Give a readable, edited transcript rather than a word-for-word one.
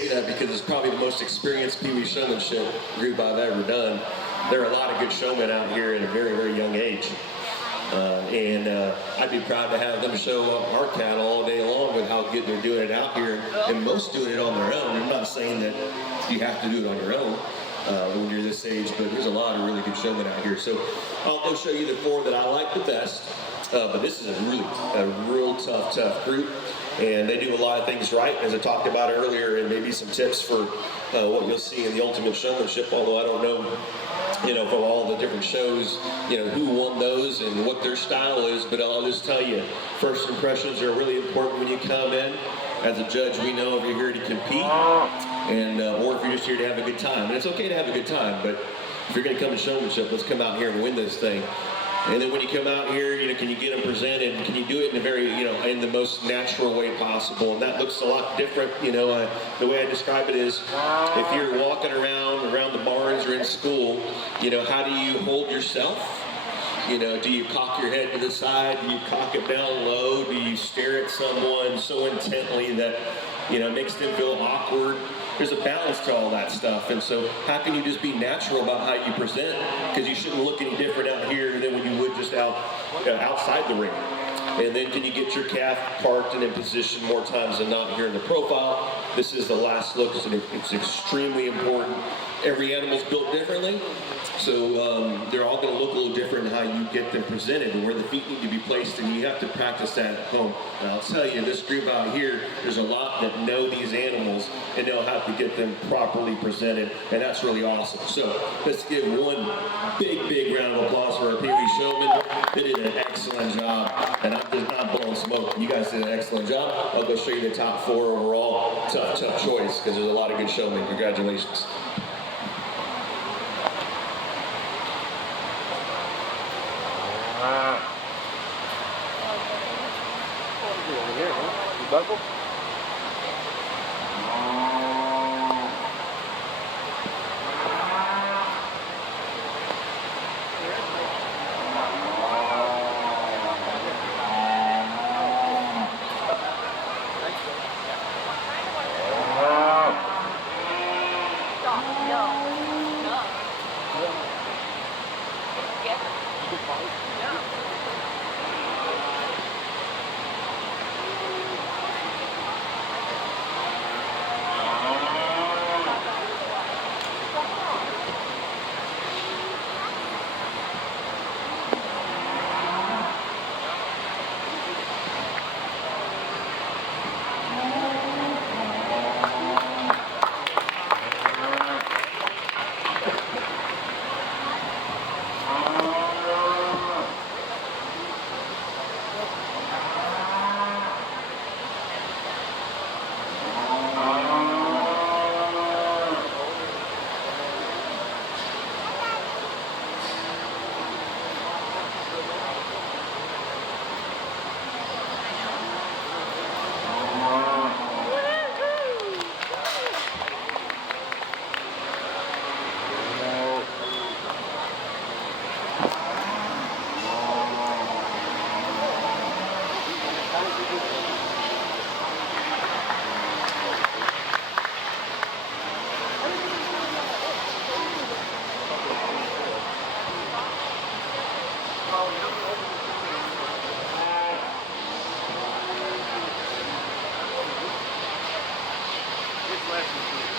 say that because it's probably the most experienced Pee Wee showmanship group I've ever done. There are a lot of good showmen out here at a very, very young age. I'd be proud to have them show our cattle all day long with how good they're doing it out here, and most doing it on their own. I'm not saying that you have to do it on your own when you're this age, but there's a lot of really good showmen out here. So I'll go show you the 4 that I like the best, but this is a real tough group, and they do a lot of things right, as I talked about earlier, and maybe some tips for what you'll see in the Ultimate Showmanship, although I don't know, from all the different shows, who won those and what their style is, but I'll just tell you, first impressions are really important when you come in. As a judge, we know if you're here to compete, or if you're just here to have a good time. And it's okay to have a good time, but if you're going to come to showmanship, let's come out here and win this thing. And then when you come out here, can you get them presented? Can you do it in a very, in the most natural way possible? And that looks a lot different. The way I describe it is, if you're walking around the barns or in school, how do you hold yourself? Do you cock your head to the side? Do you cock it down low? Do you stare at someone so intently that, makes them feel awkward? There's a balance to all that stuff. And so how can you just be natural about how you present? Because you shouldn't look any different out here than when you would just outside the ring. And then can you get your calf parked and in position more times than not here in the profile? This is the last look, so it's extremely important. Every animal's built differently, so they're all going to look a little different in how you get them presented and where the feet need to be placed, and you have to practice that at home. And I'll tell you, this group out here, there's a lot that know these animals and know how to get them properly presented, and that's really awesome. So let's give one big round of applause for our Pee Wee showmen. They did an excellent job, and I'm just not blowing smoke. You guys did an excellent job. I'll go show you the top 4 overall. Tough choice, because there's a lot of good showmen. Congratulations. Buckle? Lessons.